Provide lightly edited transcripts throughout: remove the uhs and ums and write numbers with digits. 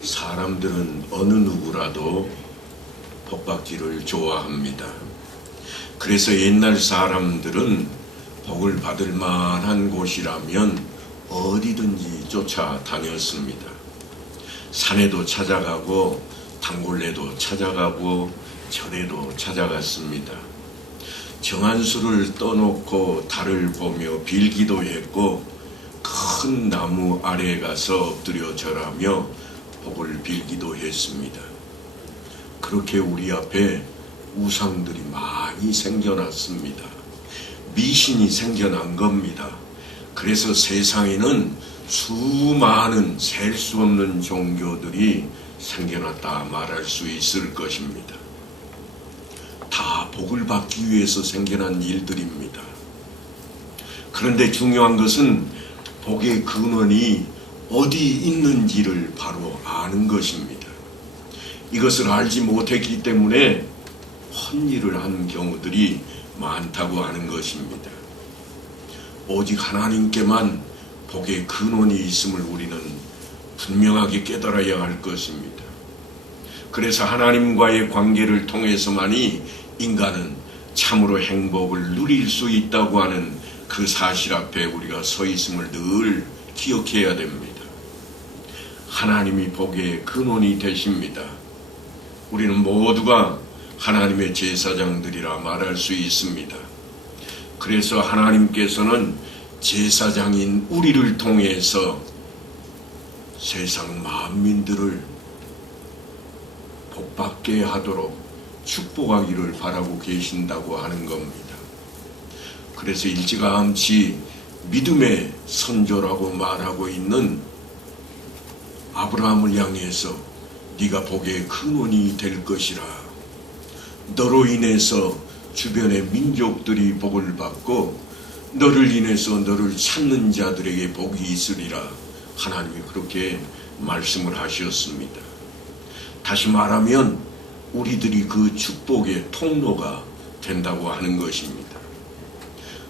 사람들은 어느 누구라도 복받기를 좋아합니다. 그래서 옛날 사람들은 복을 받을 만한 곳이라면 어디든지 쫓아다녔습니다. 산에도 찾아가고 단골레도 찾아가고 절에도 찾아갔습니다. 정한 수를 떠놓고 달을 보며 빌기도 했고 큰 나무 아래에 가서 엎드려 절하며 복을 빌기도 했습니다. 그렇게 우리 앞에 우상들이 많이 생겨났습니다. 미신이 생겨난 겁니다. 그래서 세상에는 수많은 셀 수 없는 종교들이 생겨났다 말할 수 있을 것입니다. 다 복을 받기 위해서 생겨난 일들입니다. 그런데 중요한 것은 복의 근원이 어디 있는지를 바로 아는 것입니다. 이것을 알지 못했기 때문에 헛일을 하는 경우들이 많다고 하는 것입니다. 오직 하나님께만 복의 근원이 있음을 우리는 분명하게 깨달아야 할 것입니다. 그래서 하나님과의 관계를 통해서만이 인간은 참으로 행복을 누릴 수 있다고 하는 그 사실 앞에 우리가 서 있음을 늘 기억해야 됩니다. 하나님이 복의 근원이 되십니다. 우리는 모두가 하나님의 제사장들이라 말할 수 있습니다. 그래서 하나님께서는 제사장인 우리를 통해서 세상 만민들을 복받게 하도록 축복하기를 바라고 계신다고 하는 겁니다. 그래서 일찌감치 믿음의 선조라고 말하고 있는 아브라함을 향해서 네가 복의 근원이 될 것이라. 너로 인해서 주변의 민족들이 복을 받고 너를 인해서 너를 찾는 자들에게 복이 있으리라. 하나님이 그렇게 말씀을 하셨습니다. 다시 말하면 우리들이 그 축복의 통로가 된다고 하는 것입니다.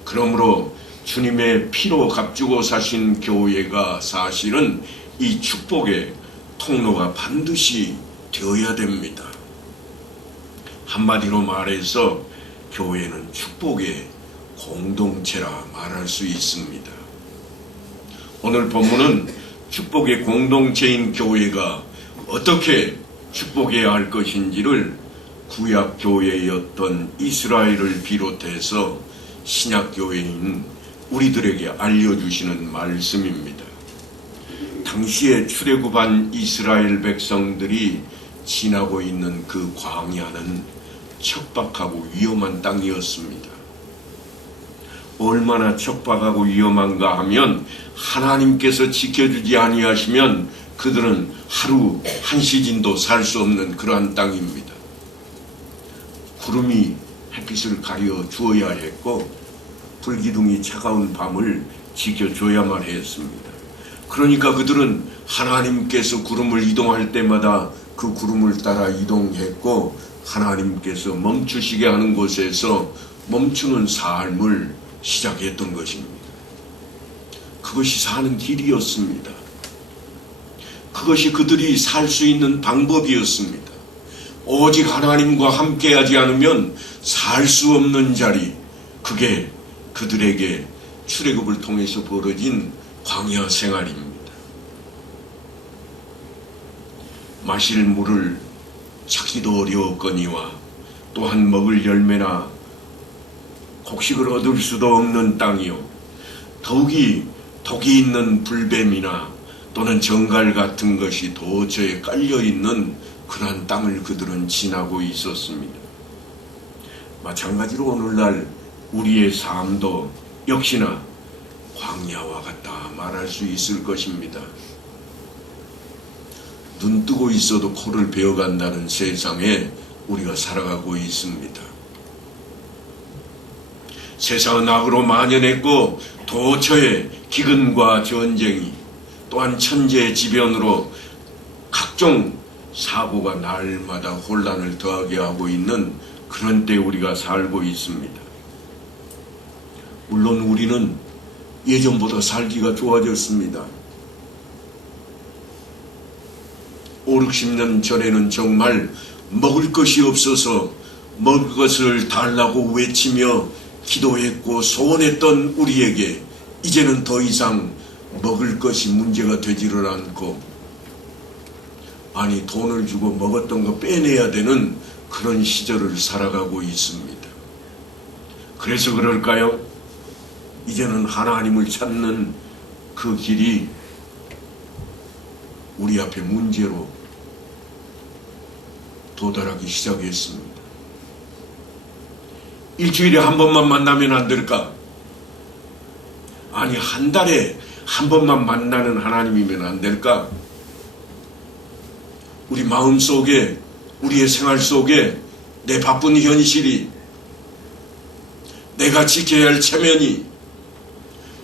그러므로 주님의 피로 값주고 사신 교회가 사실은 이 축복의 통로가 반드시 되어야 됩니다. 한마디로 말해서 교회는 축복의 공동체라 말할 수 있습니다. 오늘 본문은 축복의 공동체인 교회가 어떻게 축복해야 할 것인지를 구약 교회였던 이스라엘을 비롯해서 신약 교회인 우리들에게 알려주시는 말씀입니다. 당시에 출애굽한 이스라엘 백성들이 지나고 있는 그 광야는 척박하고 위험한 땅이었습니다. 얼마나 척박하고 위험한가 하면 하나님께서 지켜주지 아니하시면 그들은 하루 한 시즌도 살 수 없는 그러한 땅입니다. 구름이 햇빛을 가려 주어야 했고 불기둥이 차가운 밤을 지켜줘야만 했습니다. 그러니까 그들은 하나님께서 구름을 이동할 때마다 그 구름을 따라 이동했고 하나님께서 멈추시게 하는 곳에서 멈추는 삶을 시작했던 것입니다. 그것이 사는 길이었습니다. 그것이 그들이 살 수 있는 방법이었습니다. 오직 하나님과 함께하지 않으면 살 수 없는 자리, 그게 그들에게 출애굽을 통해서 벌어진 광야 생활입니다. 마실 물을 찾기도 어려웠거니와 또한 먹을 열매나 곡식을 얻을 수도 없는 땅이요, 더욱이 독이 있는 불뱀이나 또는 정갈 같은 것이 도처에 깔려있는 그러한 땅을 그들은 지나고 있었습니다. 마찬가지로 오늘날 우리의 삶도 역시나 광야와 같다 말할 수 있을 것입니다. 눈 뜨고 있어도 코를 베어간다는 세상에 우리가 살아가고 있습니다. 세상은 악으로 만연했고 도처에 기근과 전쟁이 또한 천재지변으로 각종 사고가 날마다 혼란을 더하게 하고 있는 그런 때 우리가 살고 있습니다. 물론 우리는 예전보다 살기가 좋아졌습니다. 5, 60년 전에는 정말 먹을 것이 없어서 먹을 것을 달라고 외치며 기도했고 소원했던 우리에게 이제는 더 이상 먹을 것이 문제가 되지를 않고, 아니 돈을 주고 먹었던 거 빼내야 되는 그런 시절을 살아가고 있습니다. 그래서 그럴까요? 이제는 하나님을 찾는 그 길이 우리 앞에 문제로 도달하기 시작했습니다. 일주일에 한 번만 만나면 안 될까? 아니 한 달에 한 번만 만나는 하나님이면 안 될까? 우리 마음 속에, 우리의 생활 속에 내 바쁜 현실이, 내가 지켜야 할 체면이,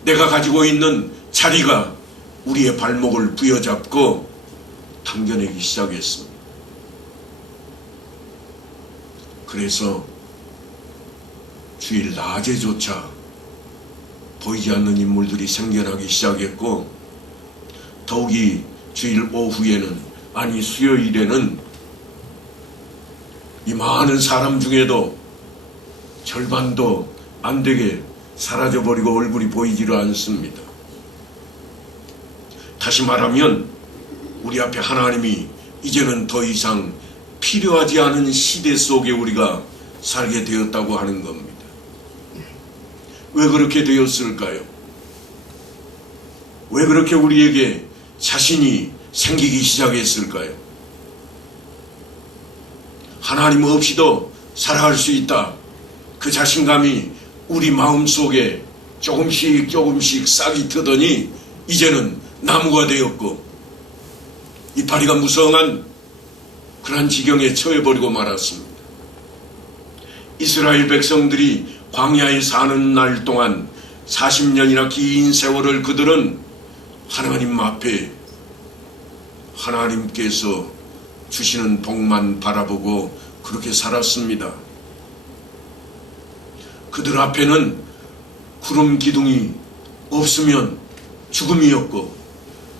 내가 가지고 있는 자리가 우리의 발목을 부여잡고 당겨내기 시작했습니다. 그래서 주일 낮에조차 보이지 않는 인물들이 생겨나기 시작했고, 더욱이 주일 오후에는, 아니 수요일에는 이 많은 사람 중에도 절반도 안 되게 사라져버리고 얼굴이 보이지를 않습니다. 다시 말하면 우리 앞에 하나님이 이제는 더 이상 필요하지 않은 시대 속에 우리가 살게 되었다고 하는 겁니다. 왜 그렇게 되었을까요? 왜 그렇게 우리에게 자신이 생기기 시작했을까요? 하나님 없이도 살아갈 수 있다, 그 자신감이 우리 마음속에 조금씩 조금씩 싹이 트더니 이제는 나무가 되었고 이파리가 무성한 그런 지경에 처해버리고 말았습니다. 이스라엘 백성들이 광야에 사는 날 동안 40년이나 긴 세월을 그들은 하나님 앞에 하나님께서 주시는 복만 바라보고 그렇게 살았습니다. 그들 앞에는 구름 기둥이 없으면 죽음이었고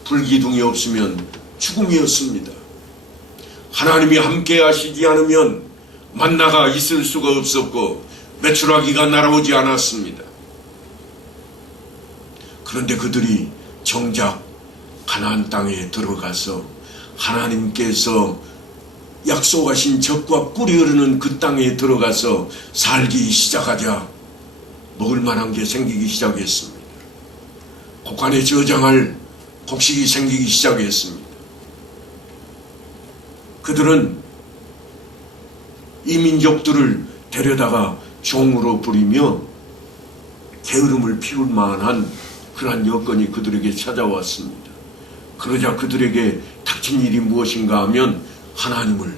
불기둥이 없으면 죽음이었습니다. 하나님이 함께 하시지 않으면 만나가 있을 수가 없었고 메추라기가 날아오지 않았습니다. 그런데 그들이 정작 가나안 땅에 들어가서 하나님께서 약속하신 젖과 꿀이 흐르는 그 땅에 들어가서 살기 시작하자 먹을 만한 게 생기기 시작했습니다. 곡간에 저장할 곡식이 생기기 시작했습니다. 그들은 이 민족들을 데려다가 종으로 부리며 게으름을 피울 만한 그러한 여건이 그들에게 찾아왔습니다. 그러자 그들에게 닥친 일이 무엇인가 하면 하나님을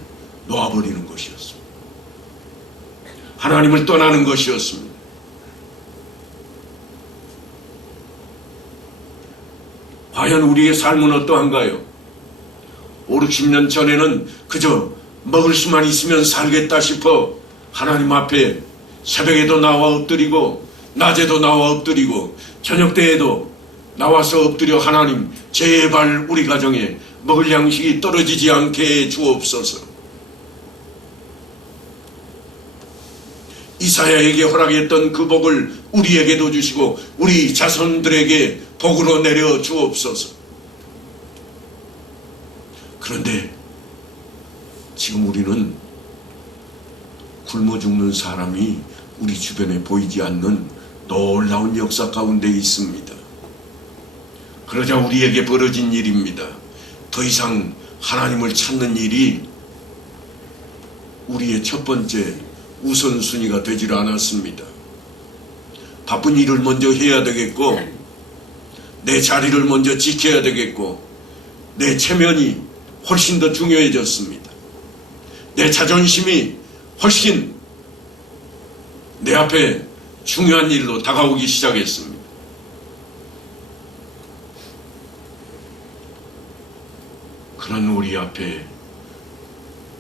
놓아버리는 것이었습니다. 하나님을 떠나는 것이었습니다. 과연 우리의 삶은 어떠한가요? 5, 60년 전에는 그저 먹을 수만 있으면 살겠다 싶어 하나님 앞에 새벽에도 나와 엎드리고 낮에도 나와 엎드리고 저녁 때에도 나와서 엎드려 하나님 제발 우리 가정에 먹을 양식이 떨어지지 않게 해 주옵소서. 이사야에게 허락했던 그 복을 우리에게도 주시고 우리 자손들에게 복으로 내려 주옵소서. 그런데 지금 우리는 굶어 죽는 사람이 우리 주변에 보이지 않는 놀라운 역사 가운데 있습니다. 그러자 우리에게 벌어진 일입니다. 더 이상 하나님을 찾는 일이 우리의 첫 번째 우선순위가 되질 않았습니다. 바쁜 일을 먼저 해야 되겠고 내 자리를 먼저 지켜야 되겠고 내 체면이 훨씬 더 중요해졌습니다. 내 자존심이 훨씬 내 앞에 중요한 일로 다가오기 시작했습니다. 그런 우리 앞에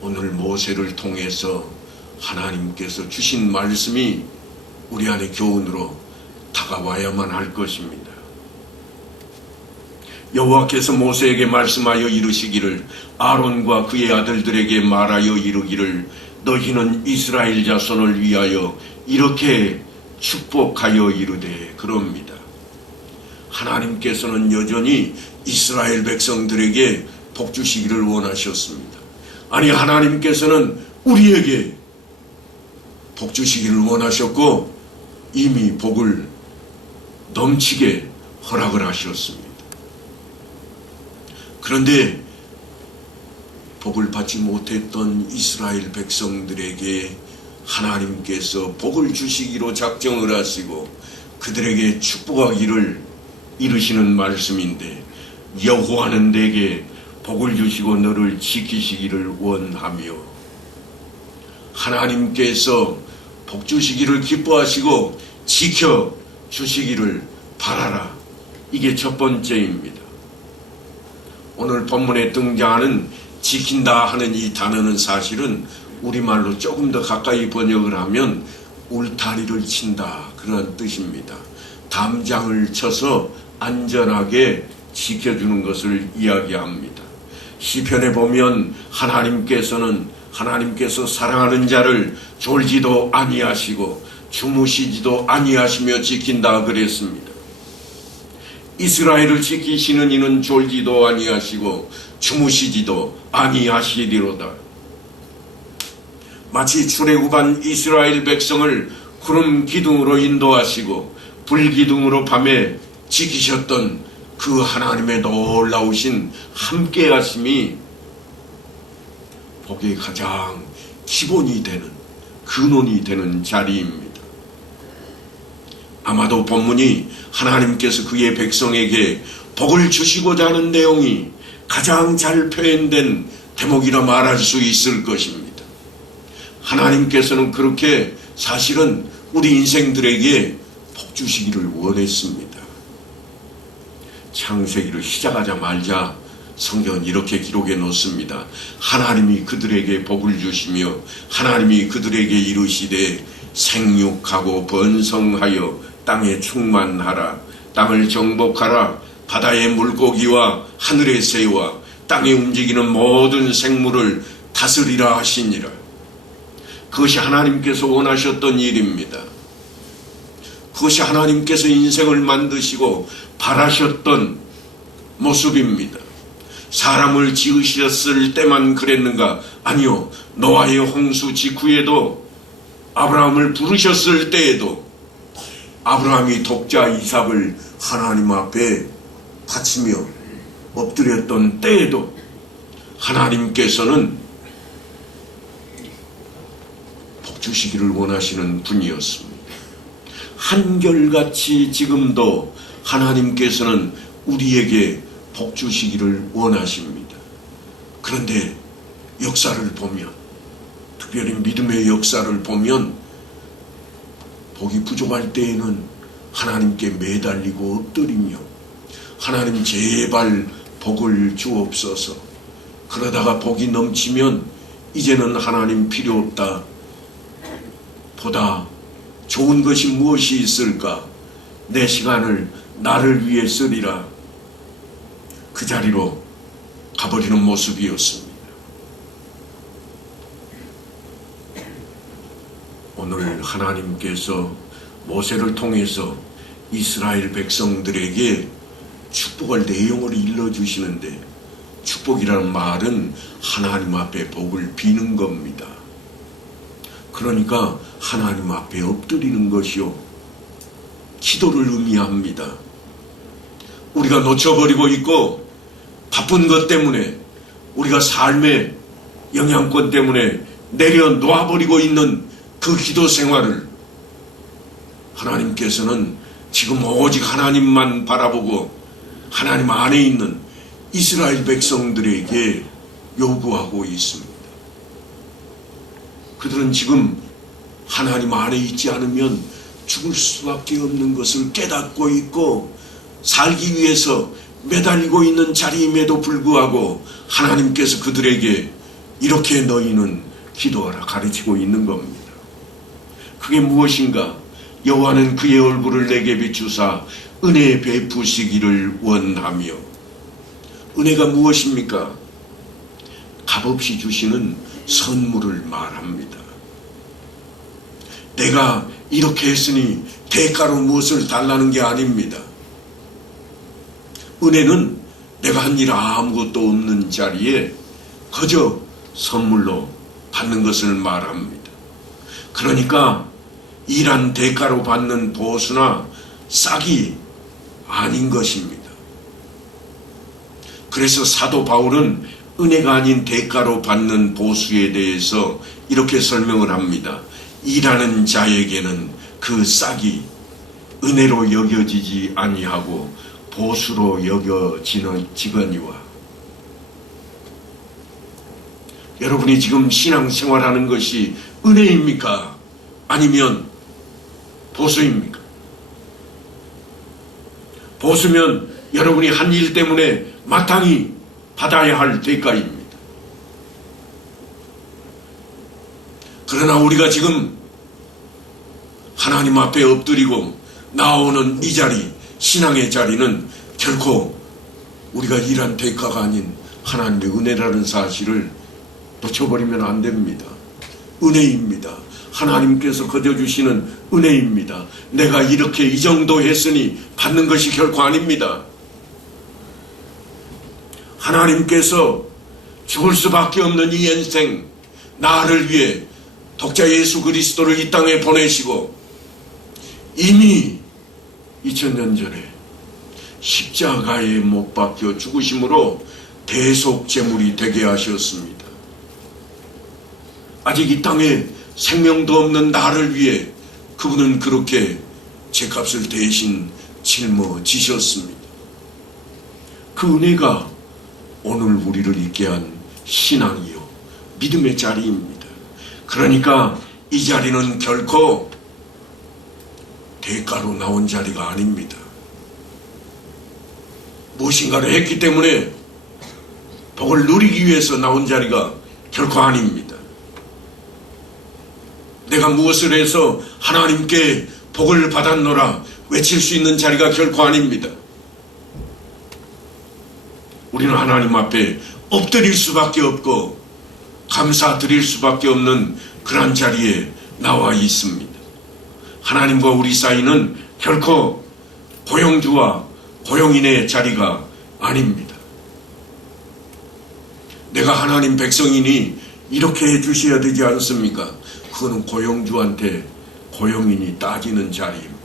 오늘 모세를 통해서 하나님께서 주신 말씀이 우리 안에 교훈으로 다가와야만 할 것입니다. 여호와께서 모세에게 말씀하여 이르시기를 아론과 그의 아들들에게 말하여 이르기를 너희는 이스라엘 자손을 위하여 이렇게 축복하여 이르되 그럽니다. 하나님께서는 여전히 이스라엘 백성들에게 복 주시기를 원하셨습니다. 아니, 하나님께서는 우리에게 복 주시기를 원하셨고 이미 복을 넘치게 허락을 하셨습니다. 그런데 복을 받지 못했던 이스라엘 백성들에게 하나님께서 복을 주시기로 작정을 하시고 그들에게 축복하기를 이루시는 말씀인데, 여호와는 내게 복을 주시고 너를 지키시기를 원하며, 하나님께서 복 주시기를 기뻐하시고 지켜 주시기를 바라라. 이게 첫 번째입니다. 오늘 본문에 등장하는 지킨다 하는 이 단어는 사실은 우리말로 조금 더 가까이 번역을 하면 울타리를 친다, 그런 뜻입니다. 담장을 쳐서 안전하게 지켜주는 것을 이야기합니다. 시편에 보면 하나님께서 사랑하는 자를 졸지도 아니하시고 주무시지도 아니하시며 지킨다 그랬습니다. 이스라엘을 지키시는 이는 졸지도 아니하시고 주무시지도 아니하시리로다. 마치 출애굽한 이스라엘 백성을 구름 기둥으로 인도하시고 불 기둥으로 밤에 지키셨던 그 하나님의 놀라우신 함께하심이 복의 가장 기본이 되는, 근원이 되는 자리입니다. 아마도 본문이 하나님께서 그의 백성에게 복을 주시고자 하는 내용이 가장 잘 표현된 대목이라 말할 수 있을 것입니다. 하나님께서는 그렇게 사실은 우리 인생들에게 복 주시기를 원했습니다. 창세기를 시작하자마자 성경은 이렇게 기록해 놓습니다. 하나님이 그들에게 복을 주시며 하나님이 그들에게 이르시되 생육하고 번성하여 땅에 충만하라. 땅을 정복하라. 바다의 물고기와 하늘의 새와 땅에 움직이는 모든 생물을 다스리라 하시니라. 그것이 하나님께서 원하셨던 일입니다. 그것이 하나님께서 인생을 만드시고 바라셨던 모습입니다. 사람을 지으셨을 때만 그랬는가? 아니요. 노아의 홍수 직후에도, 아브라함을 부르셨을 때에도, 아브라함이 독자 이삭을 하나님 앞에 바치며 엎드렸던 때에도 하나님께서는 복 주시기를 원하시는 분이었습니다. 한결같이 지금도 하나님께서는 우리에게 복 주시기를 원하십니다. 그런데 역사를 보면, 특별히 믿음의 역사를 보면 복이 부족할 때에는 하나님께 매달리고 엎드리며 하나님 제발 복을 주옵소서. 그러다가 복이 넘치면 이제는 하나님 필요 없다. 보다 좋은 것이 무엇이 있을까? 내 시간을 나를 위해 쓰리라. 그 자리로 가버리는 모습이었습니다. 오늘 하나님께서 모세를 통해서 이스라엘 백성들에게 축복할 내용을 일러주시는데, 축복이라는 말은 하나님 앞에 복을 비는 겁니다. 그러니까 하나님 앞에 엎드리는 것이요, 기도를 의미합니다. 우리가 놓쳐버리고 있고 바쁜 것 때문에, 우리가 삶의 영향권 때문에 내려놓아버리고 있는 그 기도 생활을 하나님께서는 지금 오직 하나님만 바라보고 하나님 안에 있는 이스라엘 백성들에게 요구하고 있습니다. 그들은 지금 하나님 안에 있지 않으면 죽을 수밖에 없는 것을 깨닫고 있고 살기 위해서 매달리고 있는 자리임에도 불구하고 하나님께서 그들에게 이렇게 너희는 기도하라 가르치고 있는 겁니다. 그게 무엇인가? 여호와는 그의 얼굴을 내게 비추사 은혜 베푸시기를 원하며, 은혜가 무엇입니까? 값없이 주시는 선물을 말합니다. 내가 이렇게 했으니 대가로 무엇을 달라는 게 아닙니다. 은혜는 내가 한 일 아무것도 없는 자리에 그저 선물로 받는 것을 말합니다. 그러니까 일한 대가로 받는 보수나 싹이 아닌 것입니다. 그래서 사도 바울은 은혜가 아닌 대가로 받는 보수에 대해서 이렇게 설명을 합니다. 일하는 자에게는 그 싹이 은혜로 여겨지지 아니하고 보수로 여겨지거니와. 여러분이 지금 신앙생활하는 것이 은혜입니까? 아니면 보수입니까? 보수면 여러분이 한 일 때문에 마땅히 받아야 할 대가입니다. 그러나 우리가 지금 하나님 앞에 엎드리고 나오는 이 자리, 신앙의 자리는 결코 우리가 일한 대가가 아닌 하나님의 은혜라는 사실을 놓쳐버리면 안 됩니다. 은혜입니다. 하나님께서 거저 주시는 은혜입니다. 내가 이렇게 이 정도 했으니 받는 것이 결코 아닙니다. 하나님께서 죽을 수밖에 없는 이 인생, 나를 위해 독자 예수 그리스도를 이 땅에 보내시고 이미 2000년 전에 십자가에 못 박혀 죽으심으로 대속제물이 되게 하셨습니다. 아직 이 땅에 생명도 없는 나를 위해 그분은 그렇게 죄값을 대신 짊어지셨습니다. 그 은혜가 오늘 우리를 있게 한 신앙이요, 믿음의 자리입니다. 그러니까 이 자리는 결코 대가로 나온 자리가 아닙니다. 무엇인가를 했기 때문에 복을 누리기 위해서 나온 자리가 결코 아닙니다. 내가 무엇을 해서 하나님께 복을 받았노라 외칠 수 있는 자리가 결코 아닙니다. 우리는 하나님 앞에 엎드릴 수밖에 없고 감사드릴 수밖에 없는 그런 자리에 나와 있습니다. 하나님과 우리 사이는 결코 고용주와 고용인의 자리가 아닙니다. 내가 하나님 백성이니 이렇게 해주셔야 되지 않습니까? 그거는 고용주한테 고용인이 따지는 자리입니다.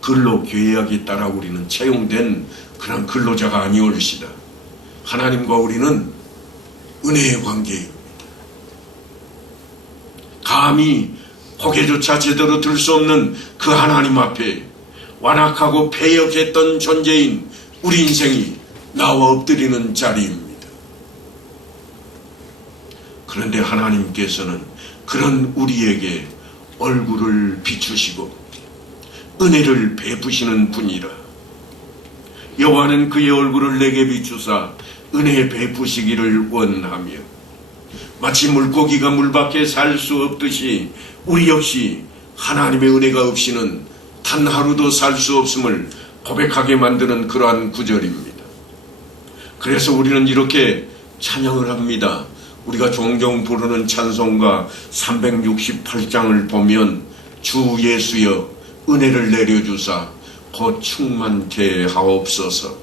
근로 계약에 따라 우리는 채용된 그런 근로자가 아니올시다. 하나님과 우리는 은혜의 관계입니다. 감히 고개조차 제대로 들 수 없는 그 하나님 앞에 완악하고 패역했던 존재인 우리 인생이 나와 엎드리는 자리입니다. 그런데 하나님께서는 그런 우리에게 얼굴을 비추시고 은혜를 베푸시는 분이라. 여호와는 그의 얼굴을 내게 비추사 은혜 베푸시기를 원하며, 마치 물고기가 물 밖에 살 수 없듯이 우리 역시 하나님의 은혜가 없이는 단 하루도 살 수 없음을 고백하게 만드는 그러한 구절입니다. 그래서 우리는 이렇게 찬양을 합니다. 우리가 종종 부르는 찬송가 368장을 보면 주 예수여 은혜를 내려주사 곧 충만케 하옵소서.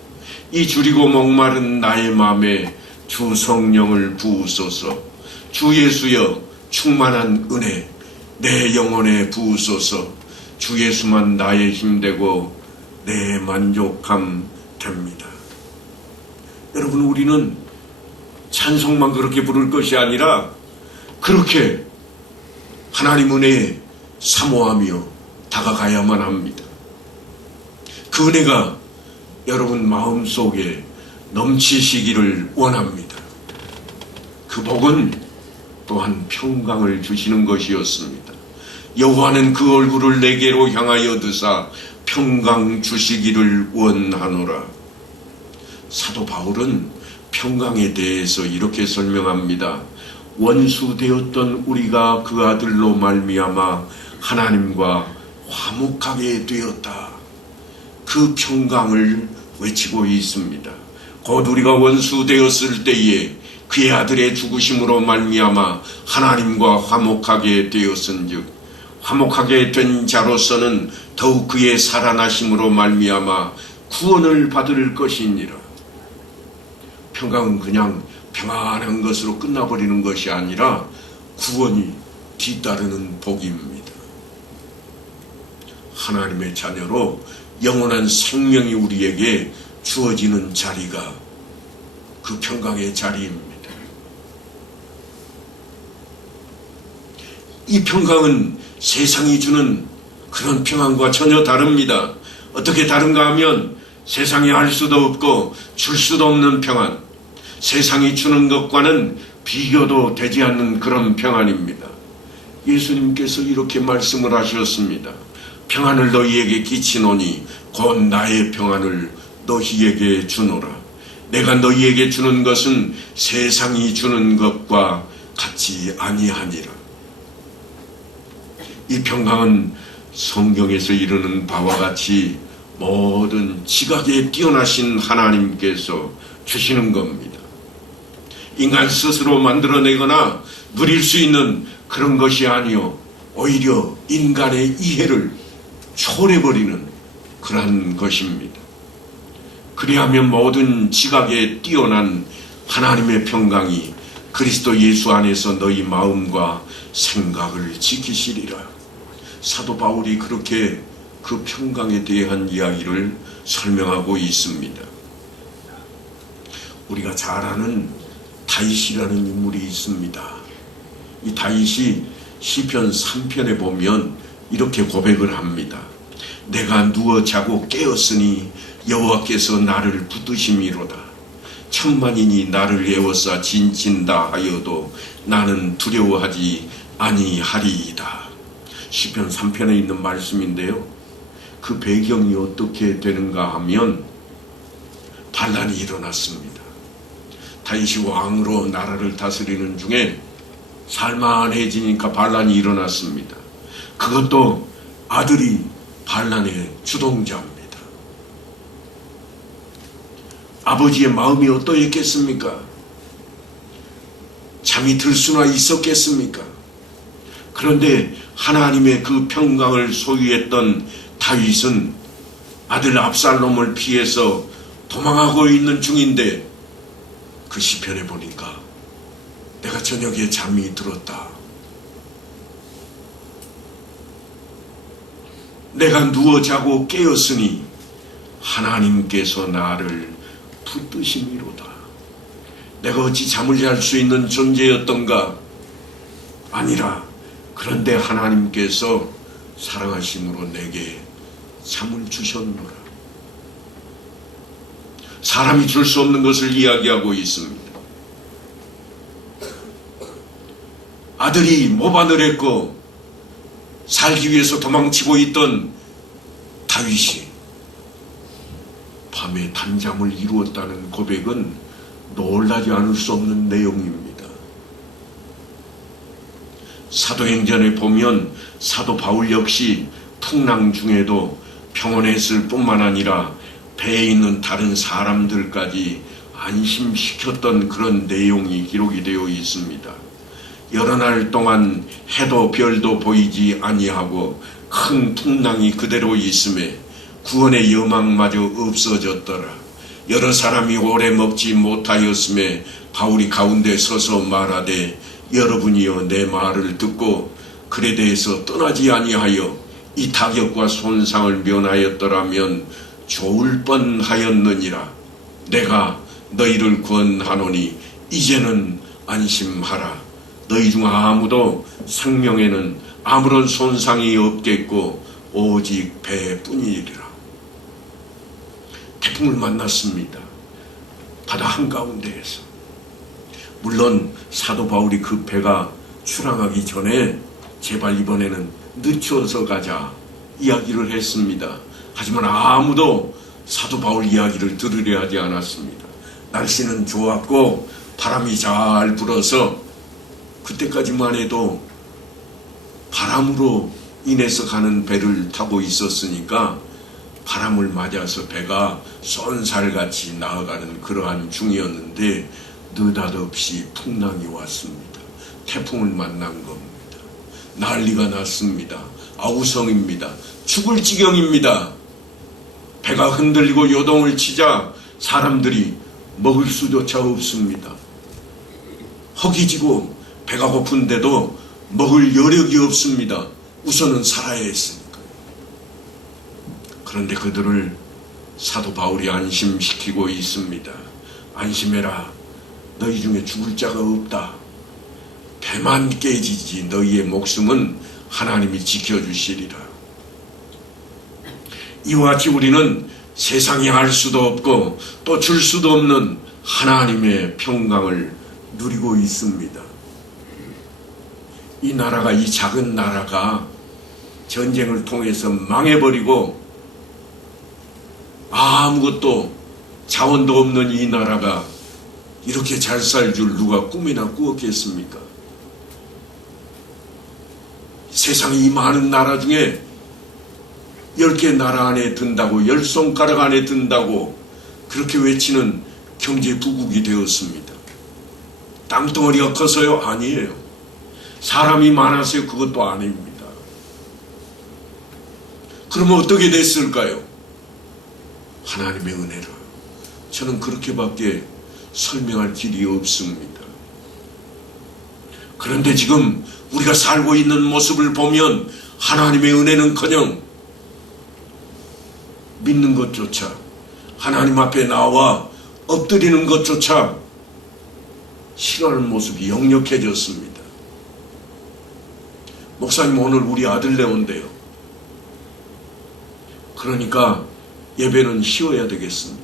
이 주리고 목마른 나의 마음에 주 성령을 부으소서. 주 예수여 충만한 은혜 내 영혼에 부으소서. 주 예수만 나의 힘되고 내 만족함 됩니다. 여러분, 우리는 찬송만 그렇게 부를 것이 아니라 그렇게 하나님 은혜에 사모하며 다가가야만 합니다. 그 은혜가 여러분 마음속에 넘치시기를 원합니다. 그 복은 또한 평강을 주시는 것이었습니다. 여호와는 그 얼굴을 내게로 향하여 드사 평강 주시기를 원하노라. 사도 바울은 평강에 대해서 이렇게 설명합니다. 원수 되었던 우리가 그 아들로 말미암아 하나님과 화목하게 되었다. 그 평강을 외치고 있습니다. 곧 우리가 원수 되었을 때에 그의 아들의 죽으심으로 말미암아 하나님과 화목하게 되었은즉 화목하게 된 자로서는 더욱 그의 살아나심으로 말미암아 구원을 받을 것이니라. 평강은 그냥 평안한 것으로 끝나버리는 것이 아니라 구원이 뒤따르는 복입니다. 하나님의 자녀로 영원한 생명이 우리에게 주어지는 자리가 그 평강의 자리입니다. 이 평강은 세상이 주는 그런 평안과 전혀 다릅니다. 어떻게 다른가 하면 세상이 알 수도 없고 줄 수도 없는 평안, 세상이 주는 것과는 비교도 되지 않는 그런 평안입니다. 예수님께서 이렇게 말씀을 하셨습니다. 평안을 너희에게 끼치노니 곧 나의 평안을 너희에게 주노라. 내가 너희에게 주는 것은 세상이 주는 것과 같이 아니하니라. 이 평강은 성경에서 이르는 바와 같이 모든 지각에 뛰어나신 하나님께서 주시는 겁니다. 인간 스스로 만들어내거나 누릴 수 있는 그런 것이 아니요, 오히려 인간의 이해를 초월해버리는 그러한 것입니다. 그리하면 모든 지각에 뛰어난 하나님의 평강이 그리스도 예수 안에서 너희 마음과 생각을 지키시리라. 사도 바울이 그렇게 그 평강에 대한 이야기를 설명하고 있습니다. 우리가 잘 아는 다윗이라는 인물이 있습니다. 이 다윗이 시편 3편에 보면 이렇게 고백을 합니다. 내가 누워 자고 깨었으니 여호와께서 나를 붙드심이로다. 천만인이 나를 에워싸 진친다 하여도 나는 두려워하지 아니하리이다. 시편 3편에 있는 말씀인데요. 그 배경이 어떻게 되는가 하면 반란이 일어났습니다. 다윗이 왕으로 나라를 다스리는 중에 살만해지니까 반란이 일어났습니다. 그것도 아들이 반란의 주동자입니다. 아버지의 마음이 어떠했겠습니까? 잠이 들 수나 있었겠습니까? 그런데 하나님의 그 평강을 소유했던 다윗은 아들 압살롬을 피해서 도망하고 있는 중인데 그 시편에 보니까 내가 저녁에 잠이 들었다. 내가 누워 자고 깨었으니 하나님께서 나를 붙드심이로다. 내가 어찌 잠을 잘 수 있는 존재였던가? 아니라 그런데 하나님께서 사랑하심으로 내게 잠을 주셨노라. 사람이 줄 수 없는 것을 이야기하고 있습니다. 아들이 모반을 했고 살기 위해서 도망치고 있던 다윗이 밤에 단잠을 이루었다는 고백은 놀라지 않을 수 없는 내용입니다. 사도행전에 보면 사도 바울 역시 풍랑 중에도 평온했을 뿐만 아니라 배에 있는 다른 사람들까지 안심시켰던 그런 내용이 기록이 되어 있습니다. 여러 날 동안 해도 별도 보이지 아니하고 큰 풍랑이 그대로 있음에 구원의 여망마저 없어졌더라. 여러 사람이 오래 먹지 못하였음에 바울이 가운데 서서 말하되 여러분이여 내 말을 듣고 그에 대해서 떠나지 아니하여 이 타격과 손상을 면하였더라면 좋을 뻔하였느니라. 내가 너희를 구원하노니 이제는 안심하라. 너희 중 아무도 생명에는 아무런 손상이 없겠고 오직 배뿐이리라. 태풍을 만났습니다. 바다 한가운데에서. 물론 사도 바울이 그 배가 출항하기 전에 제발 이번에는 늦춰서 가자 이야기를 했습니다. 하지만 아무도 사도 바울 이야기를 들으려 하지 않았습니다. 날씨는 좋았고 바람이 잘 불어서 그때까지만 해도 바람으로 인해서 가는 배를 타고 있었으니까 바람을 맞아서 배가 쏜살같이 나아가는 그러한 중이었는데 느닷없이 풍랑이 왔습니다. 태풍을 만난 겁니다. 난리가 났습니다. 아우성입니다. 죽을 지경입니다. 배가 흔들리고 요동을 치자 사람들이 먹을 수조차 없습니다. 허기지고 배가 고픈데도 먹을 여력이 없습니다. 우선은 살아야 했으니까. 그런데 그들을 사도 바울이 안심시키고 있습니다. 안심해라. 너희 중에 죽을 자가 없다. 배만 깨지지 너희의 목숨은 하나님이 지켜주시리라. 이와 같이 우리는 세상이 알 수도 없고 또 줄 수도 없는 하나님의 평강을 누리고 있습니다. 이 나라가, 이 작은 나라가 전쟁을 통해서 망해버리고 아무것도 자원도 없는 이 나라가 이렇게 잘 살 줄 누가 꿈이나 꾸었겠습니까? 세상에 이 많은 나라 중에 10개 나라 안에 든다고, 10손가락 안에 든다고 그렇게 외치는 경제 부국이 되었습니다. 땅덩어리가 커서요? 아니에요. 사람이 많아서요? 그것도 아닙니다. 그러면 어떻게 됐을까요? 하나님의 은혜로. 저는 그렇게밖에 설명할 길이 없습니다. 그런데 지금 우리가 살고 있는 모습을 보면 하나님의 은혜는커녕 믿는 것조차, 하나님 앞에 나와 엎드리는 것조차 싫어하는 모습이 역력해졌습니다. 목사님, 오늘 우리 아들 내온대요. 그러니까 예배는 쉬어야 되겠습니다.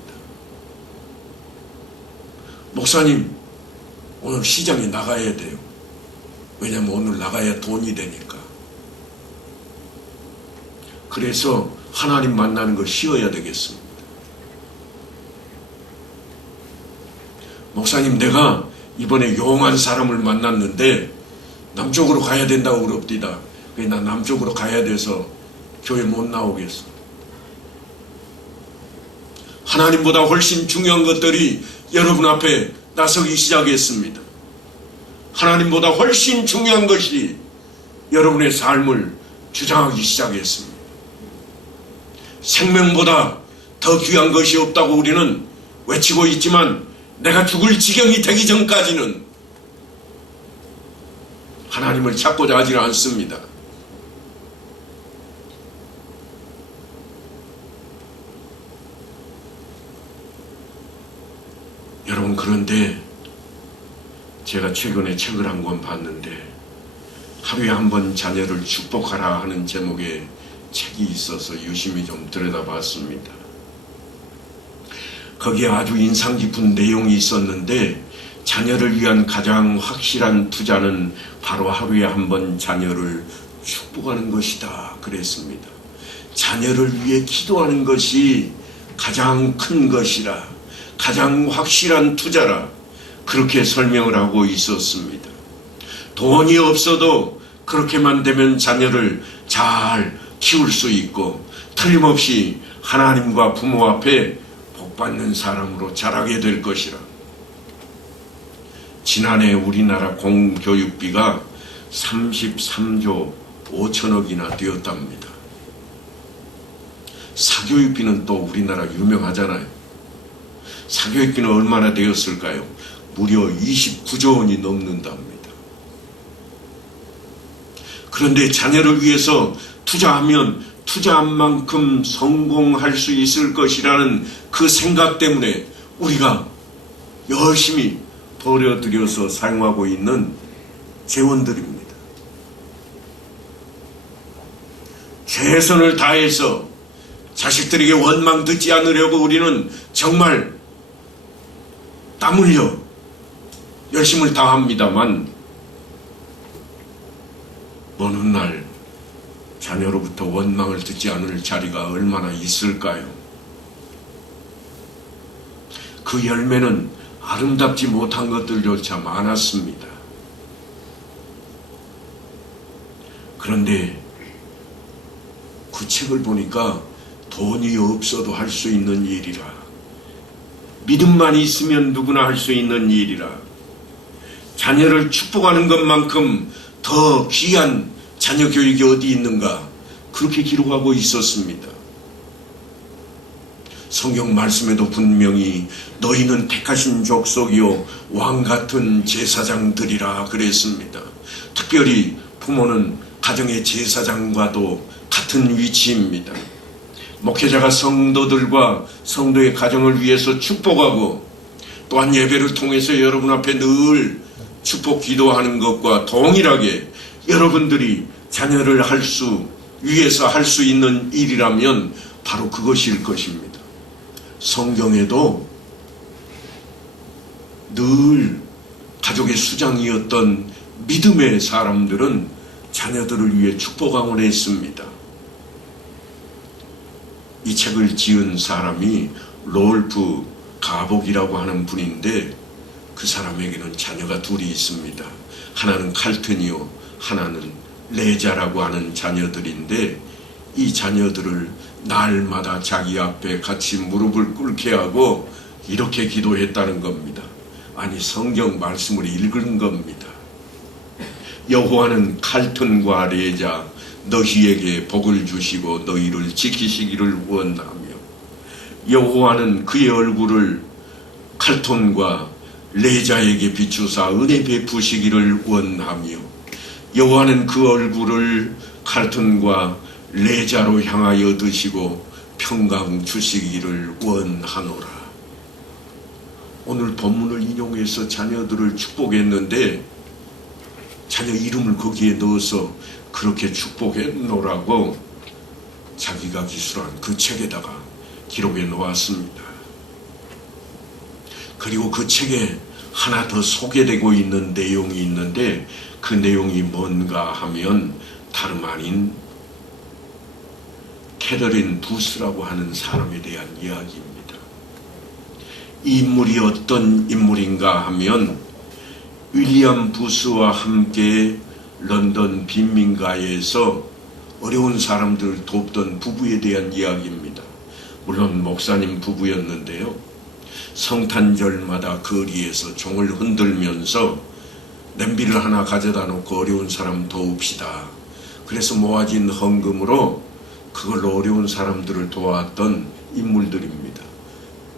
목사님, 오늘 시장에 나가야 돼요. 왜냐하면 오늘 나가야 돈이 되니까. 그래서 하나님 만나는 걸 쉬어야 되겠습니다. 목사님, 내가 이번에 용한 사람을 만났는데 남쪽으로 가야 된다고 그럽디다. 그래서 나 남쪽으로 가야 돼서 교회 못 나오겠어. 하나님보다 훨씬 중요한 것들이 여러분 앞에 나서기 시작했습니다. 하나님보다 훨씬 중요한 것이 여러분의 삶을 주장하기 시작했습니다. 생명보다 더 귀한 것이 없다고 우리는 외치고 있지만 내가 죽을 지경이 되기 전까지는 하나님을 찾고자 하지 않습니다. 여러분, 그런데 제가 최근에 책을 한 권 봤는데 하루에 한 번 자녀를 축복하라 하는 제목의 책이 있어서 유심히 좀 들여다봤습니다. 거기에 아주 인상 깊은 내용이 있었는데 자녀를 위한 가장 확실한 투자는 바로 하루에 한 번 자녀를 축복하는 것이다 그랬습니다. 자녀를 위해 기도하는 것이 가장 큰 것이라, 가장 확실한 투자라, 그렇게 설명을 하고 있었습니다. 돈이 없어도 그렇게만 되면 자녀를 잘 키울 수 있고 틀림없이 하나님과 부모 앞에 복받는 사람으로 자라게 될 것이라. 지난해 우리나라 공교육비가 33조 5천억이나 되었답니다. 사교육비는 또 우리나라 유명하잖아요. 사교육비는 얼마나 되었을까요? 무려 29조 원이 넘는답니다. 그런데 자녀를 위해서 투자하면 투자한 만큼 성공할 수 있을 것이라는 그 생각 때문에 우리가 열심히 벌여들여서 사용하고 있는 재원들입니다. 최선을 다해서 자식들에게 원망 듣지 않으려고 우리는 정말 땀 흘려 열심을 다합니다만 어느 날 자녀로부터 원망을 듣지 않을 자리가 얼마나 있을까요? 그 열매는 아름답지 못한 것들조차 많았습니다. 그런데 그 책을 보니까 돈이 없어도 할 수 있는 일이라. 믿음만 있으면 누구나 할 수 있는 일이라. 자녀를 축복하는 것만큼 더 귀한 자녀 교육이 어디 있는가, 그렇게 기록하고 있었습니다. 성경 말씀에도 분명히 너희는 택하신 족속이요 왕같은 제사장들이라 그랬습니다. 특별히 부모는 가정의 제사장과도 같은 위치입니다. 목회자가 성도들과 성도의 가정을 위해서 축복하고, 또한 예배를 통해서 여러분 앞에 늘 축복 기도하는 것과 동일하게 여러분들이 자녀를 위해서 할 수 있는 일이라면 바로 그것일 것입니다. 성경에도 늘 가족의 수장이었던 믿음의 사람들은 자녀들을 위해 축복하곤 했습니다. 이 책을 지은 사람이 롤프 가복이라고 하는 분인데, 그 사람에게는 자녀가 둘이 있습니다. 하나는 칼튼이요, 하나는 레자라고 하는 자녀들인데, 이 자녀들을 날마다 자기 앞에 같이 무릎을 꿇게 하고 이렇게 기도했다는 겁니다. 아니, 성경 말씀을 읽은 겁니다. 여호와는 칼튼과 레자 너희에게 복을 주시고 너희를 지키시기를 원하며, 여호와는 그의 얼굴을 칼튼과 레자에게 비추사 은혜 베푸시기를 원하며, 여호와는 그 얼굴을 칼튼과 레자로 향하여 드시고 평강 주시기를 원하노라. 오늘 본문을 인용해서 자녀들을 축복했는데, 자녀 이름을 거기에 넣어서 그렇게 축복했노라고 자기가 기술한 그 책에다가 기록해 놓았습니다. 그리고 그 책에 하나 더 소개되고 있는 내용이 있는데, 그 내용이 뭔가 하면 다름 아닌 캐더린 부스라고 하는 사람에 대한 이야기입니다. 이 인물이 어떤 인물인가 하면, 윌리엄 부스와 함께 런던 빈민가에서 어려운 사람들을 돕던 부부에 대한 이야기입니다. 물론 목사님 부부였는데요. 성탄절마다 거리에서 종을 흔들면서 냄비를 하나 가져다 놓고 어려운 사람 도웁시다. 그래서 모아진 헌금으로 그걸로 어려운 사람들을 도왔던 인물들입니다.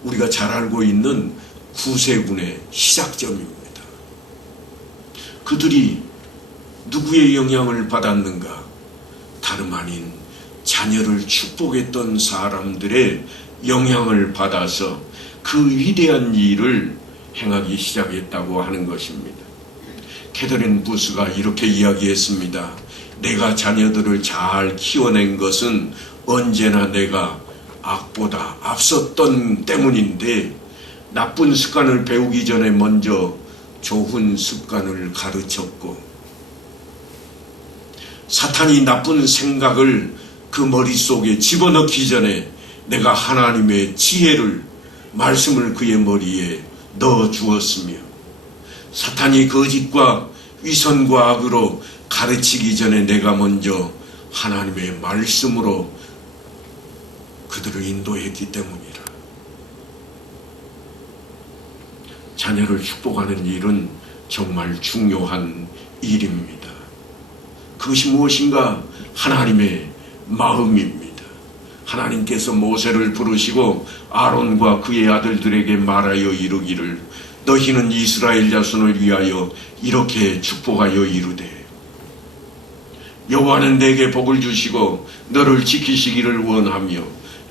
우리가 잘 알고 있는 구세군의 시작점입니다. 그들이 누구의 영향을 받았는가? 다름 아닌 자녀를 축복했던 사람들의 영향을 받아서 그 위대한 일을 행하기 시작했다고 하는 것입니다. 캐더린 부스가 이렇게 이야기했습니다. 내가 자녀들을 잘 키워낸 것은 언제나 내가 악보다 앞섰던 때문인데, 나쁜 습관을 배우기 전에 먼저 좋은 습관을 가르쳤고, 사탄이 나쁜 생각을 그 머릿속에 집어넣기 전에 내가 하나님의 지혜를, 말씀을 그의 머리에 넣어 주었으며, 사탄이 거짓과 위선과 악으로 가르치기 전에 내가 먼저 하나님의 말씀으로 그들을 인도했기 때문이라. 자녀를 축복하는 일은 정말 중요한 일입니다. 그것이 무엇인가? 하나님의 마음입니다. 하나님께서 모세를 부르시고 아론과 그의 아들들에게 말하여 이르기를, 너희는 이스라엘 자손을 위하여 이렇게 축복하여 이르되, 여호와는 내게 복을 주시고 너를 지키시기를 원하며,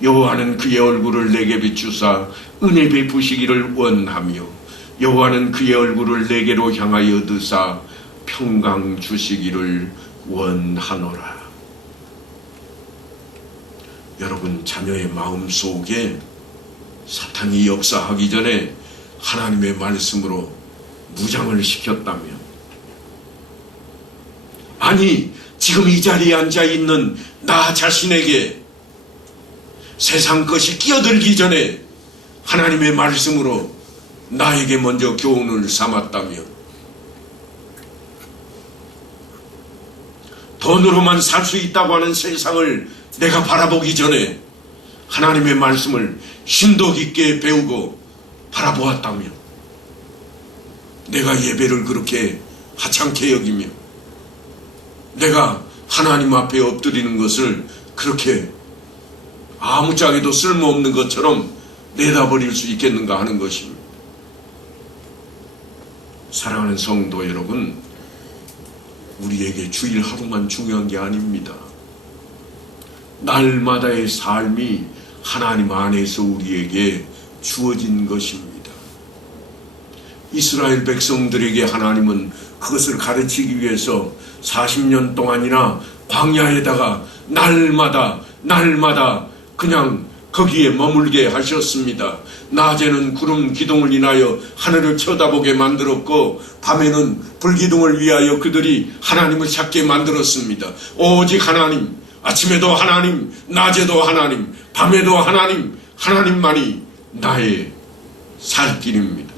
여호와는 그의 얼굴을 내게 비추사 은혜 베푸시기를 원하며, 여호와는 그의 얼굴을 내게로 향하여 드사 평강 주시기를 원하노라. 여러분, 자녀의 마음 속에 사탄이 역사하기 전에 하나님의 말씀으로 무장을 시켰다면, 아니 지금 이 자리에 앉아 있는 나 자신에게 세상 것이 끼어들기 전에 하나님의 말씀으로 나에게 먼저 교훈을 삼았다면, 돈으로만 살 수 있다고 하는 세상을 내가 바라보기 전에 하나님의 말씀을 심도 깊게 배우고 바라보았다며 내가 예배를 그렇게 하찮게 여기며 내가 하나님 앞에 엎드리는 것을 그렇게 아무짝에도 쓸모없는 것처럼 내다버릴 수 있겠는가 하는 것입니다. 사랑하는 성도 여러분, 우리에게 주일 하루만 중요한 게 아닙니다. 날마다의 삶이 하나님 안에서 우리에게 주어진 것입니다. 이스라엘 백성들에게 하나님은 그것을 가르치기 위해서 40년 동안이나 광야에다가 날마다 그냥 거기에 머물게 하셨습니다. 낮에는 구름 기둥을 인하여 하늘을 쳐다보게 만들었고 밤에는 불기둥을 위하여 그들이 하나님을 찾게 만들었습니다. 오직 하나님, 아침에도 하나님, 낮에도 하나님, 밤에도 하나님, 하나님만이 나의 살 길입니다.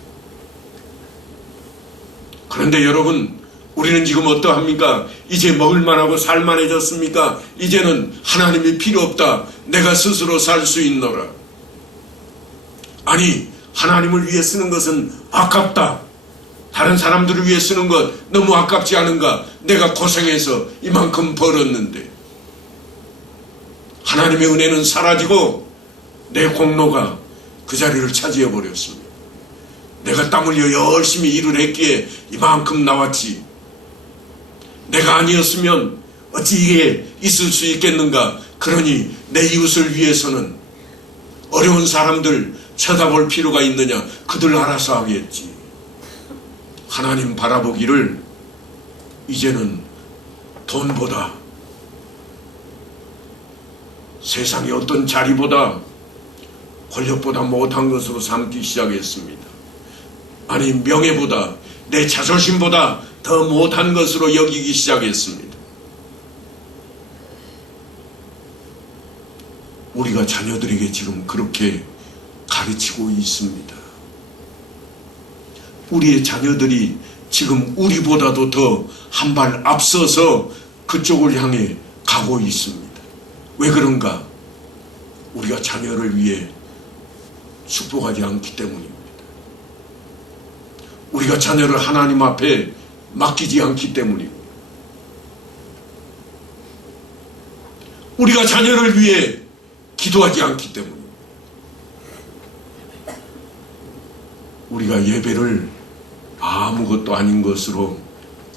그런데 여러분, 우리는 지금 어떠합니까? 이제 먹을만하고 살만해졌습니까? 이제는 하나님이 필요 없다. 내가 스스로 살 수 있노라. 아니, 하나님을 위해 쓰는 것은 아깝다. 다른 사람들을 위해 쓰는 것 너무 아깝지 않은가? 내가 고생해서 이만큼 벌었는데. 하나님의 은혜는 사라지고 내 공로가 그 자리를 차지해 버렸습니다. 내가 땀 흘려 열심히 일을 했기에 이만큼 나왔지. 내가 아니었으면 어찌 이게 있을 수 있겠는가? 그러니 내 이웃을 위해서는 어려운 사람들 쳐다볼 필요가 있느냐? 그들 알아서 하겠지. 하나님 바라보기를 이제는 돈보다 세상의 어떤 자리보다 권력보다 못한 것으로 삼기 시작했습니다. 아니, 명예보다 내 자존심보다 더 못한 것으로 여기기 시작했습니다. 우리가 자녀들에게 지금 그렇게 가르치고 있습니다. 우리의 자녀들이 지금 우리보다도 더 한 발 앞서서 그쪽을 향해 가고 있습니다. 왜 그런가? 우리가 자녀를 위해 축복하지 않기 때문입니다. 우리가 자녀를 하나님 앞에 맡기지 않기 때문입니다. 우리가 자녀를 위해 기도하지 않기 때문입니다. 우리가 예배를 아무것도 아닌 것으로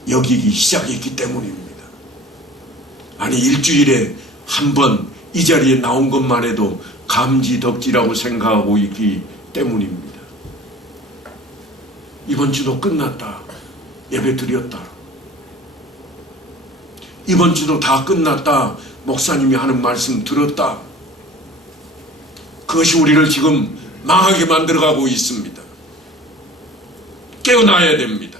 여기기 시작했기 때문입니다. 아니, 일주일에 한 번 이 자리에 나온 것만 해도 감지덕지라고 생각하고 있기 때문입니다. 이번 주도 끝났다. 예배 드렸다. 이번 주도 다 끝났다. 목사님이 하는 말씀 들었다. 그것이 우리를 지금 망하게 만들어가고 있습니다. 깨어나야 됩니다.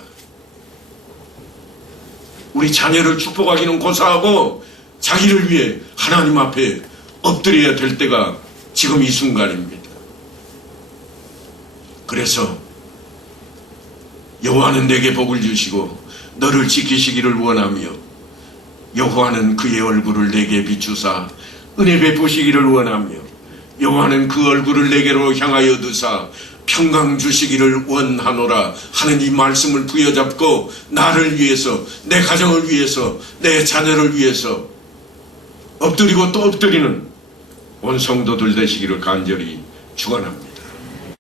우리 자녀를 축복하기는 고사하고 자기를 위해 하나님 앞에 엎드려야 될 때가 지금 이 순간입니다. 그래서 여호와는 내게 복을 주시고 너를 지키시기를 원하며 여호와는 그의 얼굴을 내게 비추사 은혜 베푸시기를 원하며 여호와는 그 얼굴을 내게로 향하여 드사 평강 주시기를 원하노라 하는 이 말씀을 부여잡고 나를 위해서, 내 가정을 위해서, 내 자녀를 위해서 엎드리고 또 엎드리는 온 성도들 되시기를 간절히 축원합니다.